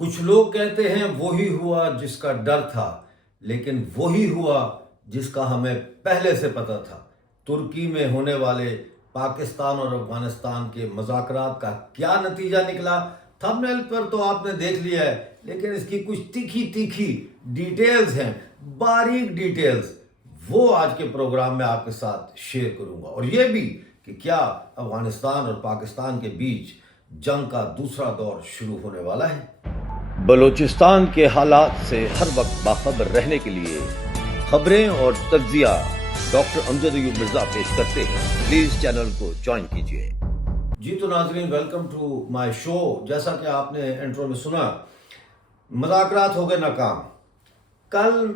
کچھ لوگ کہتے ہیں وہی ہوا جس کا ڈر تھا، لیکن وہی ہوا جس کا ہمیں پہلے سے پتہ تھا۔ ترکی میں ہونے والے پاکستان اور افغانستان کے مذاکرات کا کیا نتیجہ نکلا؟ تھمبنیل پر تو آپ نے دیکھ لیا ہے، لیکن اس کی کچھ تیکھی ڈیٹیلز ہیں، باریک ڈیٹیلز، وہ آج کے پروگرام میں آپ کے ساتھ شیئر کروں گا، اور یہ بھی کہ کیا افغانستان اور پاکستان کے بیچ جنگ کا دوسرا دور شروع ہونے والا ہے۔ بلوچستان کے حالات سے ہر وقت باخبر رہنے کے لیے خبریں اور تجزیہ ڈاکٹر امجد ایوب مرزا پیش کرتے ہیں۔ پلیز چینل کو جوائن کیجیے۔ جی تو ناظرین، ویلکم ٹو مائی شو۔ جیسا کہ آپ نے انٹرو میں سنا، مذاکرات ہو گئے ناکام۔ کل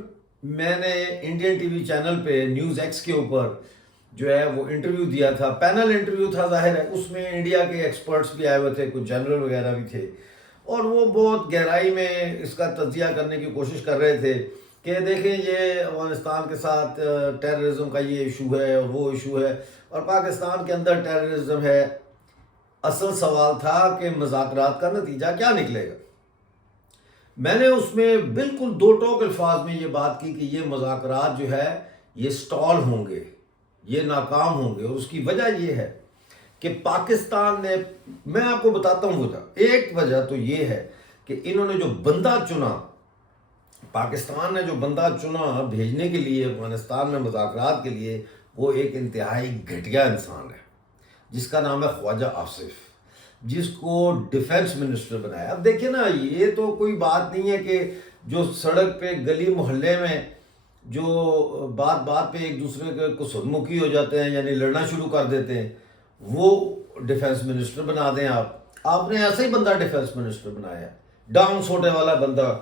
میں نے انڈین ٹی وی چینل پہ نیوز ایکس کے اوپر جو ہے وہ انٹرویو دیا تھا، پینل انٹرویو تھا، ظاہر ہے اس میں انڈیا کے ایکسپرٹس بھی آئے ہوئے تھے، کچھ جنرل وغیرہ بھی تھے، اور وہ بہت گہرائی میں اس کا تجزیہ کرنے کی کوشش کر رہے تھے کہ دیکھیں یہ افغانستان کے ساتھ ٹیررزم کا یہ ایشو ہے اور وہ ایشو ہے، اور پاکستان کے اندر ٹیررزم ہے۔ اصل سوال تھا کہ مذاکرات کا نتیجہ کیا نکلے گا۔ میں نے اس میں بالکل دو ٹوک الفاظ میں یہ بات کی کہ یہ مذاکرات جو ہے یہ سٹال ہوں گے، یہ ناکام ہوں گے، اور اس کی وجہ یہ ہے کہ پاکستان نے، میں آپ کو بتاتا ہوں وجہ، ایک وجہ تو یہ ہے کہ انہوں نے جو بندہ چنا، پاکستان نے جو بندہ چنا بھیجنے کے لیے افغانستان میں مذاکرات کے لیے، وہ ایک انتہائی گھٹیا انسان ہے جس کا نام ہے خواجہ آصف، جس کو ڈیفنس منسٹر بنایا۔ اب دیکھیں نا، یہ تو کوئی بات نہیں ہے کہ جو سڑک پہ گلی محلے میں جو بات پہ ایک دوسرے کے کسمکھی ہو جاتے ہیں، یعنی لڑنا شروع کر دیتے ہیں، وہ ڈیفنس منسٹر بنا دیں آپ نے ایسا ہی بندہ ڈیفنس منسٹر بنایا، ڈاؤن سوٹے والا بندہ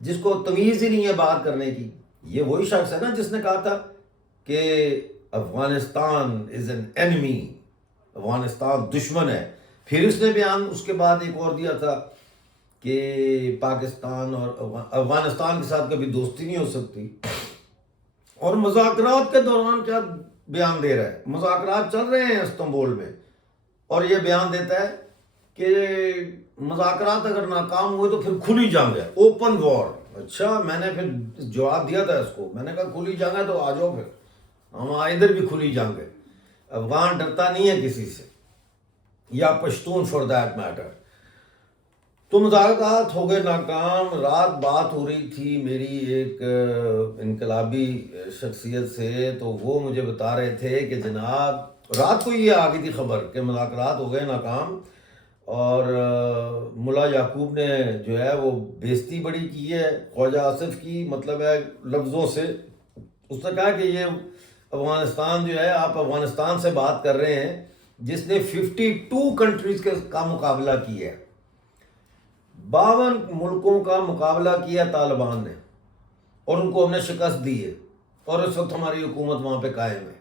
جس کو تمیز ہی نہیں ہے بات کرنے کی۔ یہ وہی شخص ہے نا جس نے کہا تھا کہ Afghanistan is an enemy, Afghanistan دشمن ہے۔ پھر اس نے بیان اس کے بعد ایک اور دیا تھا کہ پاکستان اور افغانستان کے ساتھ کبھی دوستی نہیں ہو سکتی، اور مذاکرات کے دوران کیا بیان دے رہا ہے، مذاکرات چل رہے ہیں استنبول میں، اور یہ بیان دیتا ہے کہ مذاکرات اگر ناکام ہوئے تو پھر کھلی جنگ ہے، اوپن وار۔ اچھا، میں نے پھر جواب دیا تھا اس کو، میں نے کہا کھلی جنگ ہے تو آ جاؤ، پھر ہم ادھر بھی کھلی جنگ ہے، افغان ڈرتا نہیں ہے کسی سے، یا پشتون فار دیٹ میٹر۔ تو مذاکرات ہو گئے ناکام۔ رات بات ہو رہی تھی میری ایک انقلابی شخصیت سے، تو وہ مجھے بتا رہے تھے کہ جناب رات کو یہ آ گئی تھی خبر کہ مذاکرات ہو گئے ناکام، اور ملا یعقوب نے جو ہے وہ بےزتی بڑی کی ہے خواجہ آصف کی، مطلب ہے لفظوں سے اس نے کہا کہ یہ افغانستان جو ہے، آپ افغانستان سے بات کر رہے ہیں جس نے 52 کنٹریز کا مقابلہ کیا ہے، 52 ملکوں کا مقابلہ کیا طالبان نے، اور ان کو ہم نے شکست دی ہے، اور اس وقت ہماری حکومت وہاں پہ قائم ہے۔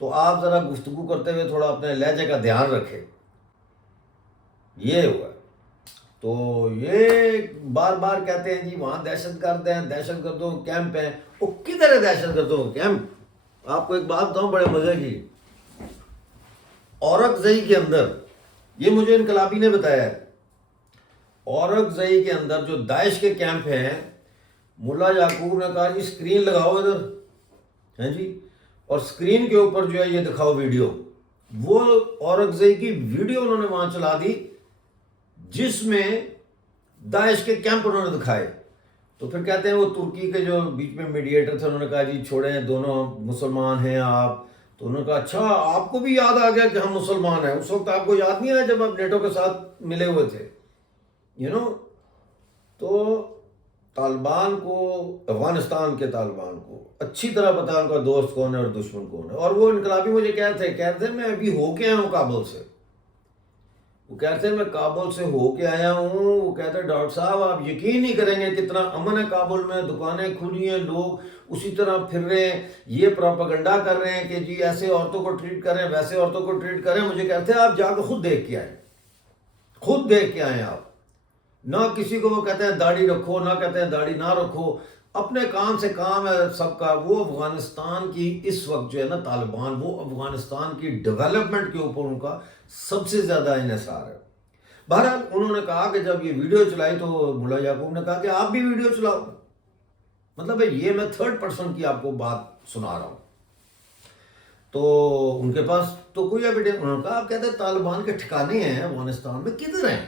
تو آپ ذرا گفتگو کرتے ہوئے تھوڑا اپنے لہجے کا دھیان رکھیں۔ یہ ہوا تو یہ بار بار کہتے ہیں جی وہاں دہشت گرد ہیں، دہشت گردوں کے کیمپ ہیں۔ وہ کدھر ہے دہشت گردوں کے کیمپ؟ آپ کو ایک بات بتاؤں بڑے مزے کی، اورک زئی کے اندر، یہ مجھے انقلابی نے بتایا ہے، اورک زئی کے اندر جو داعش کے کیمپ ہیں، ملا یعقوب نے کہا جی اسکرین لگاؤ ادھر، ہیں جی، اور اسکرین کے اوپر جو ہے یہ دکھاؤ ویڈیو۔ وہ اورک زئی کی ویڈیو انہوں نے وہاں چلا دی جس میں داعش کے کیمپ انہوں نے دکھائے۔ تو پھر کہتے ہیں وہ ترکی کے جو بیچ میں میڈیٹر تھے، انہوں نے کہا جی چھوڑیں، دونوں مسلمان ہیں آپ۔ تو انہوں نے کہا اچھا آپ کو بھی یاد آ گیا کہ ہم مسلمان ہیں؟ اس وقت آپ کو یاد نہیں آیا جب آپ نیٹو کے ساتھ ملے ہوئے تھے، تو طالبان کو، افغانستان کے طالبان کو اچھی طرح پتا ان کا دوست کون ہے اور دشمن کون ہے۔ اور وہ انقلابی مجھے کہتے ہیں میں ابھی ہو کے آیا ہوں کابل سے، وہ کہتے ہیں میں کابل سے ہو کے آیا ہوں، وہ کہتے ہیں ڈاکٹر صاحب آپ یقین نہیں کریں گے کتنا امن ہے کابل میں، دکانیں کھلی ہیں، لوگ اسی طرح پھر رہے ہیں، یہ پروپیگنڈا کر رہے ہیں کہ جی ایسے عورتوں کو ٹریٹ کریں، ویسے عورتوں کو ٹریٹ کریں۔ مجھے کہتے ہیں آپ جا کے خود دیکھ کے آئیں، خود دیکھ کے آئیں آپ۔ نہ کسی کو وہ کہتے ہیں داڑھی رکھو، نہ کہتے ہیں داڑھی نہ رکھو، اپنے کام سے کام ہے سب کا۔ وہ افغانستان کی اس وقت جو ہے نا طالبان، وہ افغانستان کی ڈیولپمنٹ کے اوپر ان کا سب سے زیادہ انحصار ہے۔ بہرحال انہوں نے کہا کہ جب یہ ویڈیو چلائی تو ملا یعقوب نے کہا کہ آپ بھی ویڈیو چلاؤ. مطلب یہ میں تھرڈ پرسن کی آپ کو بات سنا رہا ہوں. تو ان کے پاس تو کوئی ایویڈنس. انہوں نے کہا آپ کہتے ہیں طالبان کے ٹھکانے ہیں افغانستان میں, کدھر ہیں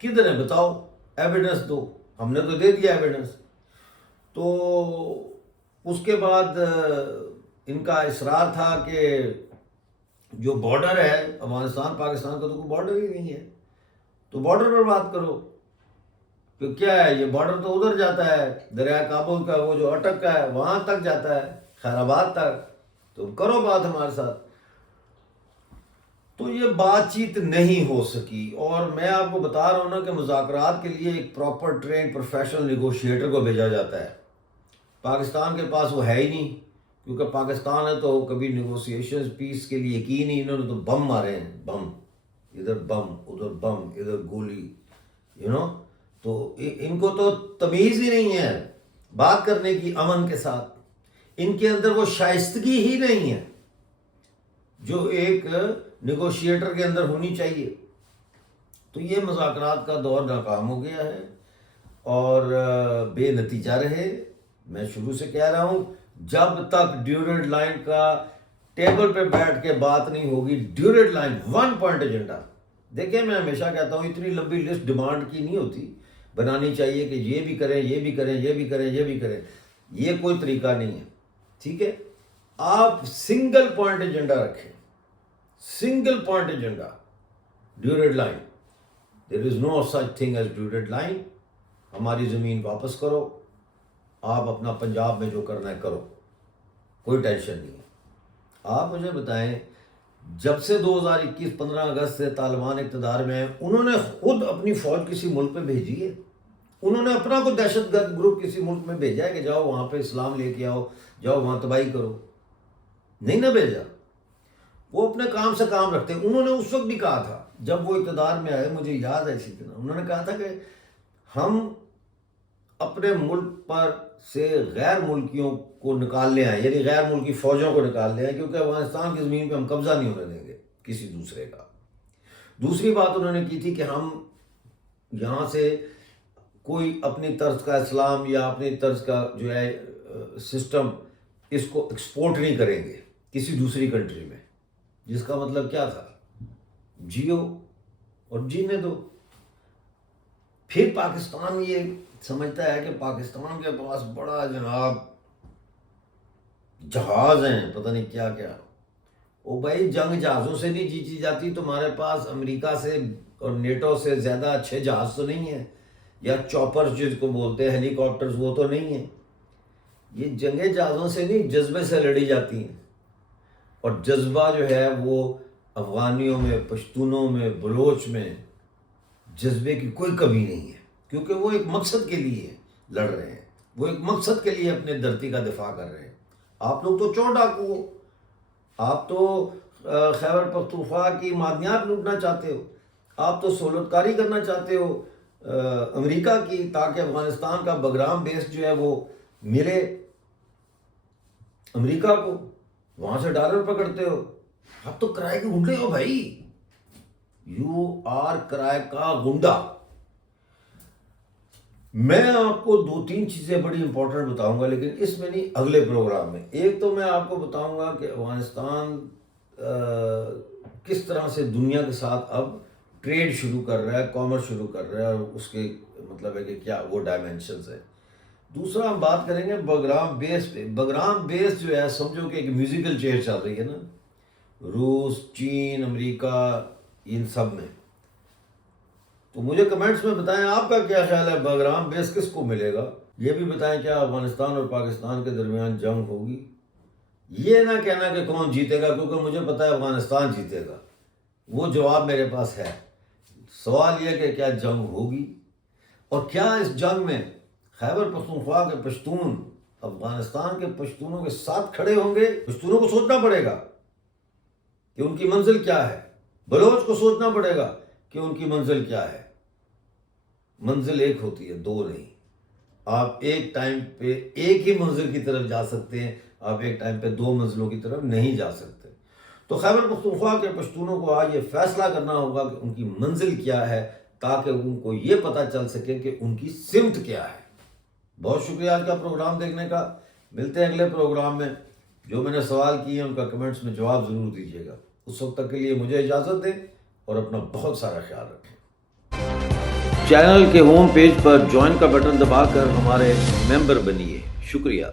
کدھر ہیں بتاؤ, ایویڈنس دو. ہم نے تو دے دیا ایویڈنس. تو اس کے بعد ان کا اصرار تھا کہ جو بارڈر ہے افغانستان پاکستان کا تو کوئی بارڈر ہی نہیں ہے, تو بارڈر پر بات کرو. تو کیا ہے, یہ بارڈر تو ادھر جاتا ہے دریائے کابل کا, وہ جو اٹک کا ہے وہاں تک جاتا ہے, خیر آباد تک. تو کرو بات ہمارے ساتھ. تو یہ بات چیت نہیں ہو سکی. اور میں آپ کو بتا رہا ہوں نا کہ مذاکرات کے لیے ایک پراپر ٹرین پروفیشنل نیگوشیٹر کو بھیجا جاتا ہے. پاکستان کے پاس وہ ہے ہی نہیں, کیونکہ پاکستان ہے تو کبھی نیگوسیشن پیس کے لیے کی نہیں. انہوں نے تو بم مارے ہیں, بم, ادھر بم ادھر بم ادھر گولی, تو ان کو تو تمیز ہی نہیں ہے بات کرنے کی امن کے ساتھ. ان کے اندر وہ شائستگی ہی نہیں ہے جو ایک نیگوشیٹر کے اندر ہونی چاہیے. تو یہ مذاکرات کا دور ناکام ہو گیا ہے اور بے نتیجہ رہے. میں شروع سے کہہ رہا ہوں, جب تک ڈیوریڈ لائن کا ٹیبل پہ بیٹھ کے بات نہیں ہوگی, ڈیوریڈ لائن 1 پوائنٹ ایجنڈا. دیکھیں میں ہمیشہ کہتا ہوں اتنی لمبی لسٹ ڈیمانڈ کی نہیں ہوتی, بنانی چاہیے کہ یہ بھی کریں یہ بھی کریں یہ بھی کریں یہ بھی کریں. یہ کوئی طریقہ نہیں ہے. ٹھیک ہے, آپ سنگل پوائنٹ ایجنڈا رکھیں, سنگل پوائنٹ ایجنڈا, ڈیوریڈ لائن. دیر از نو سچ تھنگ ایز ڈیوریڈ لائن. ہماری زمین واپس کرو, آپ اپنا پنجاب میں جو کرنا ہے کرو, کوئی ٹینشن نہیں ہے. آپ مجھے بتائیں, جب سے 2021 15 اگست سے طالبان اقتدار میں ہیں, انہوں نے خود اپنی فوج کسی ملک میں بھیجی ہے؟ انہوں نے اپنا کوئی دہشت گرد گروپ کسی ملک میں بھیجا ہے کہ جاؤ وہاں پہ اسلام لے کے آؤ, جاؤ وہاں تباہی کرو؟ نہیں نہ بھیجا. وہ اپنے کام سے کام رکھتے ہیں. انہوں نے اس وقت بھی کہا تھا جب وہ اقتدار میں آئے, مجھے یاد ہے اسی طرح, انہوں نے کہا تھا کہ ہم اپنے ملک پر سے غیر ملکیوں کو نکال لے آئے, یعنی غیر ملکی فوجوں کو نکال لے آئے, کیونکہ افغانستان کی زمین پہ ہم قبضہ نہیں ہونے دیں گے کسی دوسرے کا. دوسری بات انہوں نے کی تھی کہ ہم یہاں سے کوئی اپنی طرز کا اسلام یا اپنی طرز کا جو ہے سسٹم, اس کو ایکسپورٹ نہیں کریں گے کسی دوسری کنٹری میں. جس کا مطلب کیا تھا, جیو اور جینے دو. پھر پاکستان یہ سمجھتا ہے کہ پاکستان کے پاس بڑا جناب جہاز ہیں, پتہ نہیں کیا کیا. او بھائی, جنگ جہازوں سے نہیں جیتی جاتی. تمہارے پاس امریکہ سے اور نیٹو سے زیادہ اچھے جہاز تو نہیں ہیں, یا چاپرز جس کو بولتے ہیں ہیلی کاپٹرز, وہ تو نہیں ہیں. یہ جنگیں جہازوں سے نہیں, جذبے سے لڑی جاتی ہیں. اور جذبہ جو ہے وہ افغانیوں میں, پشتونوں میں, بلوچ میں جذبے کی کوئی کمی نہیں ہے, کیونکہ وہ ایک مقصد کے لیے لڑ رہے ہیں, وہ ایک مقصد کے لیے اپنے دھرتی کا دفاع کر رہے ہیں. آپ لوگ تو چور ڈاکو ہو, آپ تو خیبر پختونخوا کی معدنیات لوٹنا چاہتے ہو, آپ تو سہولت کاری کرنا چاہتے ہو امریکہ کی, تاکہ افغانستان کا بگرام بیس جو ہے وہ ملے امریکہ کو, وہاں سے ڈالر پکڑتے ہو. آپ تو کرائے کے گنڈے ہو بھائی, یو آر کرائے کا گنڈا. میں آپ کو 2-3 چیزیں بڑی امپورٹنٹ بتاؤں گا, لیکن اس میں نہیں, اگلے پروگرام میں. ایک تو میں آپ کو بتاؤں گا کہ افغانستان کس طرح سے دنیا کے ساتھ اب ٹریڈ شروع کر رہا ہے, کامرس شروع کر رہا ہے, اور اس کے مطلب ہے کہ کیا وہ ڈائمینشنز ہیں. دوسرا ہم بات کریں گے بگرام بیس پہ. بگرام بیس جو ہے سمجھو کہ ایک میوزیکل چیئر چل رہی ہے نا, روس, چین, امریکہ, ان سب میں. تو مجھے کمنٹس میں بتائیں آپ کا کیا خیال ہے, بگرام بیس کس کو ملے گا. یہ بھی بتائیں کیا افغانستان اور پاکستان کے درمیان جنگ ہوگی. یہ نہ کہنا کہ کون جیتے گا, کیونکہ مجھے پتا ہے افغانستان جیتے گا, وہ جواب میرے پاس ہے. سوال یہ کہ کیا جنگ ہوگی, اور کیا اس جنگ میں خیبر پختونخوا کے پشتون افغانستان کے پشتونوں کے ساتھ کھڑے ہوں گے. پشتونوں کو سوچنا پڑے گا کہ ان کی منزل کیا ہے, بلوچ کو سوچنا پڑے گا کہ ان کی منزل کیا ہے. منزل ایک ہوتی ہے, 2 نہیں. آپ ایک ٹائم پہ ایک ہی منزل کی طرف جا سکتے ہیں, آپ ایک ٹائم پہ 2 منزلوں کی طرف نہیں جا سکتے. تو خیبر پختونخوا کے پشتونوں کو آج یہ فیصلہ کرنا ہوگا کہ ان کی منزل کیا ہے، تاکہ ان کو یہ پتہ چل سکے کہ ان کی سمت کیا ہے۔ بہت شکریہ آج کا پروگرام دیکھنے کا، ملتے ہیں اگلے پروگرام میں۔ جو میں نے سوال کیے ہیں ان کا کمنٹس میں جواب ضرور دیجیے گا۔ اس وقت تک کے لیے مجھے اجازت دیں اور اپنا بہت سارا خیال رکھیں۔ چینل کے ہوم پیج پر جوائن کا بٹن دبا کر ہمارے ممبر بنیے۔ شکریہ۔